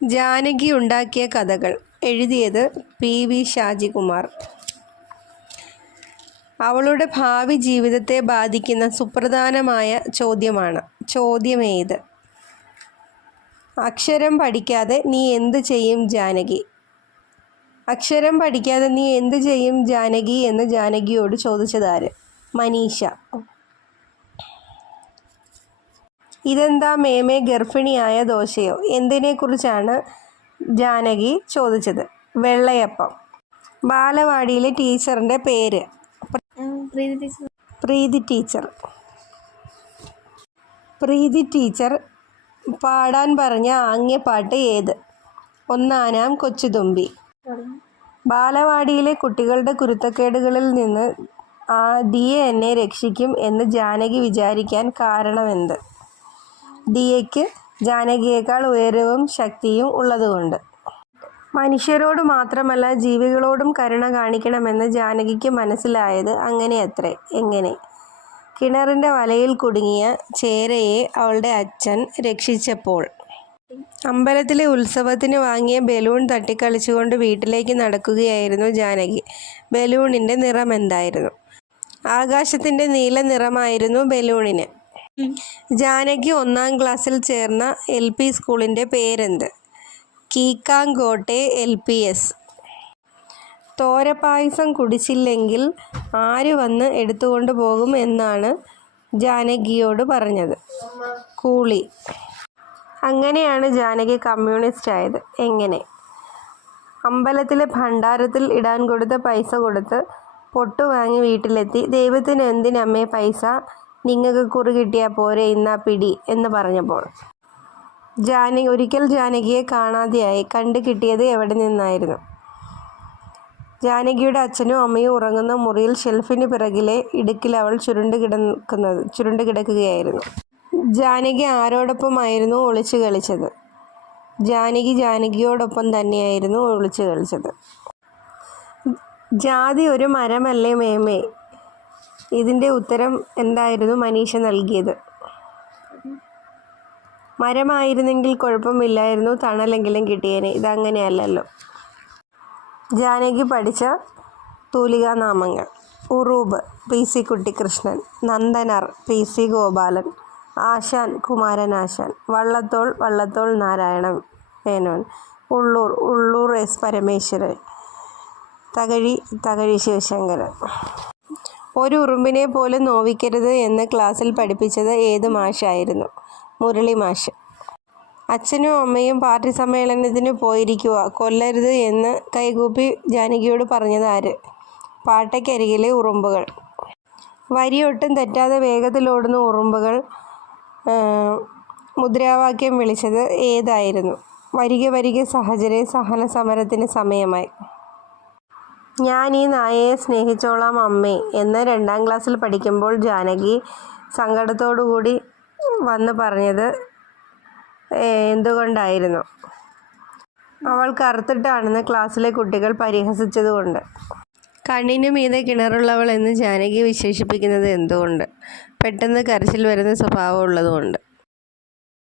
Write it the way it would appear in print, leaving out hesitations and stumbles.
ജാനകി ഉണ്ടാക്കിയ കഥകൾ. എഴുതിയത് പി.വി. ഷാജികുമാർ. അവളുടെ ഭാവി ജീവിതത്തെ ബാധിക്കുന്ന സുപ്രധാനമായ ചോദ്യമാണ്. ചോദ്യമേത്? അക്ഷരം പഠിക്കാതെ നീ എന്ത് ചെയ്യും ജാനകി? അക്ഷരം പഠിക്കാതെ നീ എന്ത് ചെയ്യും ജാനകി എന്ന് ജാനകിയോട് ചോദിച്ചതാര്? മനീഷ. ഇതെന്താ മേമേ, ഗർഭിണിയായ ദോശയോ? എന്തിനെക്കുറിച്ചാണ് ജാനകി ചോദിച്ചത്? വെള്ളയപ്പം. ബാലവാടിയിലെ ടീച്ചറിൻ്റെ പേര്? പ്രീതി ടീച്ചർ. പ്രീതി ടീച്ചർ പാടാൻ പറഞ്ഞ ആംഗ്യപ്പാട്ട് ഏത്? ഒന്നാനാം കൊച്ചുതുമ്പി. ബാലവാടിയിലെ കുട്ടികളുടെ കുരുത്തക്കേടുകളിൽ നിന്ന് ദിയ എന്നെ രക്ഷിക്കും എന്ന് ജാനകി വിചാരിക്കാൻ കാരണമെന്ത്? ദിയയ്ക്ക് ജാനകിയേക്കാൾ ഉയരവും ശക്തിയും ഉള്ളതുകൊണ്ട്. മനുഷ്യരോട് മാത്രമല്ല ജീവികളോടും കരുണ കാണിക്കണമെന്ന് ജാനകിക്ക് മനസ്സിലായത് അങ്ങനെയത്രേ. എങ്ങനെ? കിണറിൻ്റെ വലയിൽ കുടുങ്ങിയ ചേരയെ അവളുടെ അച്ഛൻ രക്ഷിച്ചപ്പോൾ. അമ്പലത്തിലെ ഉത്സവത്തിന് വാങ്ങിയ ബലൂൺ തട്ടിക്കളിച്ചുകൊണ്ട് വീട്ടിലേക്ക് നടക്കുകയായിരുന്നു ജാനകി. ബലൂണിൻ്റെ നിറമെന്തായിരുന്നു? ആകാശത്തിൻ്റെ നീല നിറമായിരുന്നു ബലൂണിന്. ജാനകി 1-ാം ക്ലാസ്സിൽ ചേർന്ന LP സ്കൂളിൻ്റെ പേരെന്ത്? കീക്കാങ്കോട്ടെ LPS. തോരപ്പായസം കുടിച്ചില്ലെങ്കിൽ ആര് വന്ന് എടുത്തുകൊണ്ട് പോകും എന്നാണ് ജാനകിയോട് പറഞ്ഞത്? കൂളി. അങ്ങനെയാണ് ജാനകി കമ്മ്യൂണിസ്റ്റ് ആയത്. എങ്ങനെ? അമ്പലത്തിലെ ഭണ്ഡാരത്തിൽ ഇടാൻ കൊടുത്ത പൈസ കൊടുത്ത് പൊട്ടു വാങ്ങി വീട്ടിലെത്തി. ദൈവത്തിന് എന്തിനമ്മേ പൈസ, നിങ്ങൾക്ക് കുറി കിട്ടിയാൽ പോരെ, ഇന്നാ പിടി എന്ന് പറഞ്ഞപ്പോൾ. ഒരിക്കൽ ജാനകിയെ കാണാതെയായി. കണ്ടു കിട്ടിയത് എവിടെ നിന്നായിരുന്നു? ജാനകിയുടെ അച്ഛനും അമ്മയും ഉറങ്ങുന്ന മുറിയിൽ ഷെൽഫിന് പിറകിലെ ഇടുക്കിൽ അവൾ ചുരുണ്ട് കിടക്കുകയായിരുന്നു. ജാനകി ആരോടൊപ്പമായിരുന്നു ഒളിച്ചു കളിച്ചത്? ജാനകിയോടൊപ്പം തന്നെയായിരുന്നു ഒളിച്ചു കളിച്ചത്. ജാതി ഒരു മരമല്ലേ മേമേ? ഇതിൻ്റെ ഉത്തരം എന്തായിരുന്നു മനീഷ നൽകിയത്? മരമായിരുന്നെങ്കിൽ കുഴപ്പമില്ലായിരുന്നു, തണലെങ്കിലും കിട്ടിയേനെ. ഇതങ്ങനെയല്ലല്ലോ. ജാനകി പഠിച്ച തൂലികാനാമങ്ങൾ: ഉറൂബ് PC കുട്ടിക്കൃഷ്ണൻ, നന്ദനർ PC ഗോപാലൻ, ആശാൻ കുമാരനാശാൻ, വള്ളത്തോൾ നാരായണ മേനോൻ, ഉള്ളൂർ S പരമേശ്വരൻ, തകഴി ശിവശങ്കരൻ. ഒരു ഉറുമ്പിനെ പോലും നോവിക്കരുത് എന്ന് ക്ലാസ്സിൽ പഠിപ്പിച്ചത് ഏത് മാഷായിരുന്നു? മുരളി മാഷ്. അച്ഛനും അമ്മയും പാർട്ടി സമ്മേളനത്തിന് പോയിരിക്കുക, കൊല്ലരുത് എന്ന് കൈകൂപ്പി ജാനകിയോട് പറഞ്ഞത് ആര്? പാട്ടയ്ക്കരികിലെ ഉറുമ്പുകൾ. വരിയൊട്ടും തെറ്റാതെ വേഗത്തിലോടുന്ന ഉറുമ്പുകൾ മുദ്രാവാക്യം വിളിച്ചത് ഏതായിരുന്നു? വരിക സഹചരെ, സഹന സമരത്തിന് സമയമായി. ഞാൻ ഈ നായയെ സ്നേഹിച്ചോളാം അമ്മേ എന്ന് 2-ാം ക്ലാസ്സിൽ പഠിക്കുമ്പോൾ ജാനകി സങ്കടത്തോടുകൂടി വന്ന് പറഞ്ഞത് എന്തുകൊണ്ടായിരുന്നു? അവൾ കറുത്തിട്ടാണെന്ന് ക്ലാസ്സിലെ കുട്ടികൾ പരിഹസിച്ചതുകൊണ്ട്. കണ്ണിനു മീതെ കിണറുള്ളവൾ എന്ന് ജാനകി വിശേഷിപ്പിക്കുന്നത് എന്തുകൊണ്ട്? പെട്ടെന്ന് കരച്ചിൽ വരുന്ന സ്വഭാവം ഉള്ളതുകൊണ്ട്.